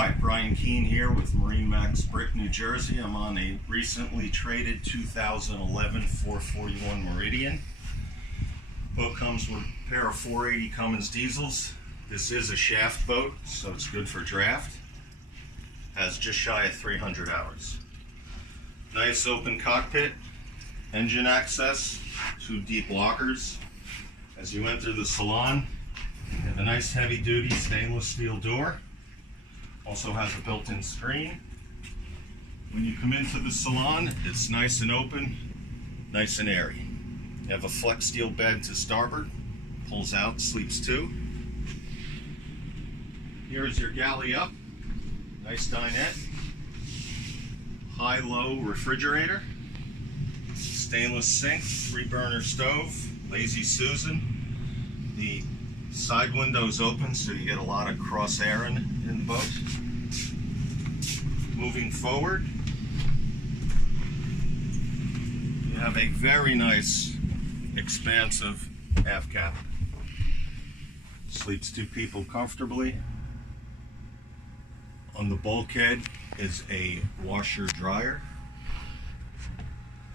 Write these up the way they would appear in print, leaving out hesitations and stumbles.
Hi, Brian Keene here with MarineMax Brick, New Jersey. I'm on a recently traded 2011 441 Meridian. Boat comes with a pair of 480 Cummins diesels. This is a shaft boat, so it's good for draft. Has just shy of 300 hours. Nice open cockpit, engine access, 2 deep lockers. As you enter the Salon, you have a nice heavy-duty stainless steel door. Also has a built-in screen. When you come into the Salon, it's nice and open, nice and airy. You have a flex steel bed to starboard, pulls out, sleeps 2. Here's your galley up, nice dinette, high-low refrigerator, stainless sink, 3-burner stove, Lazy Susan. The side windows open so you get a lot of cross air in the boat. Moving forward, you have a very nice expansive aft cabin. Sleeps 2 people comfortably. On the bulkhead is a washer dryer.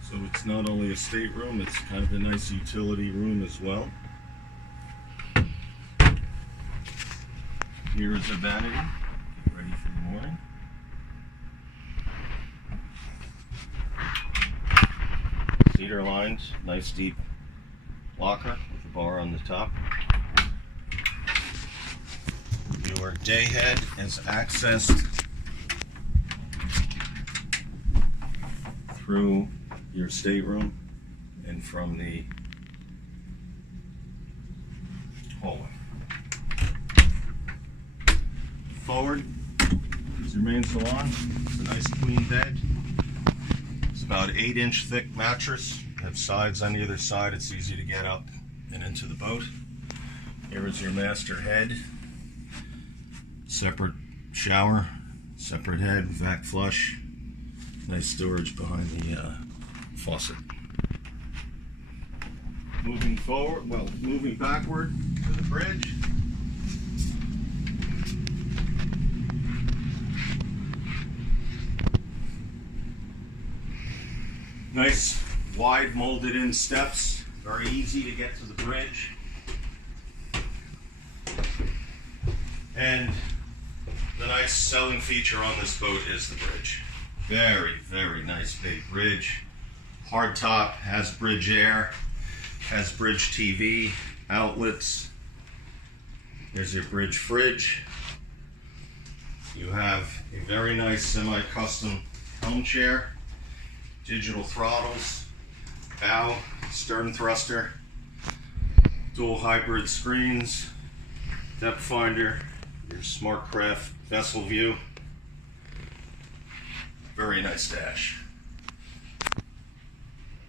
So it's not only a stateroom, it's kind of a nice utility room as well. Here is a vanity, get ready for the morning. Cedar lines, nice deep locker with a bar on the top. Your day head is accessed through your stateroom and from the hallway. Forward is your main salon. It's a nice clean bed. It's about 8-inch thick mattress. You have sides on either side. It's easy to get up and into the boat. Here is your master head. Separate shower, separate head, vac flush. Nice storage behind the faucet. Moving forward, well, moving backward to the bridge. Nice wide molded in steps, very easy to get to the bridge. And the nice selling feature on this boat is the bridge. Very, very nice big bridge. Hard top, has bridge air, has bridge TV, outlets. There's your bridge fridge. You have a very nice semi-custom helm chair. Digital throttles, bow, stern thruster, dual hybrid screens, depth finder, your SmartCraft vessel view. Very nice dash.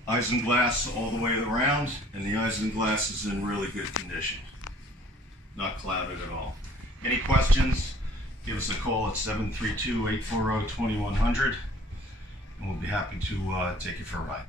Isinglass all the way around, and the isinglass is in really good condition. Not clouded at all. Any questions? Give us a call at 732-840-2100. And we'll be happy to take you for a ride.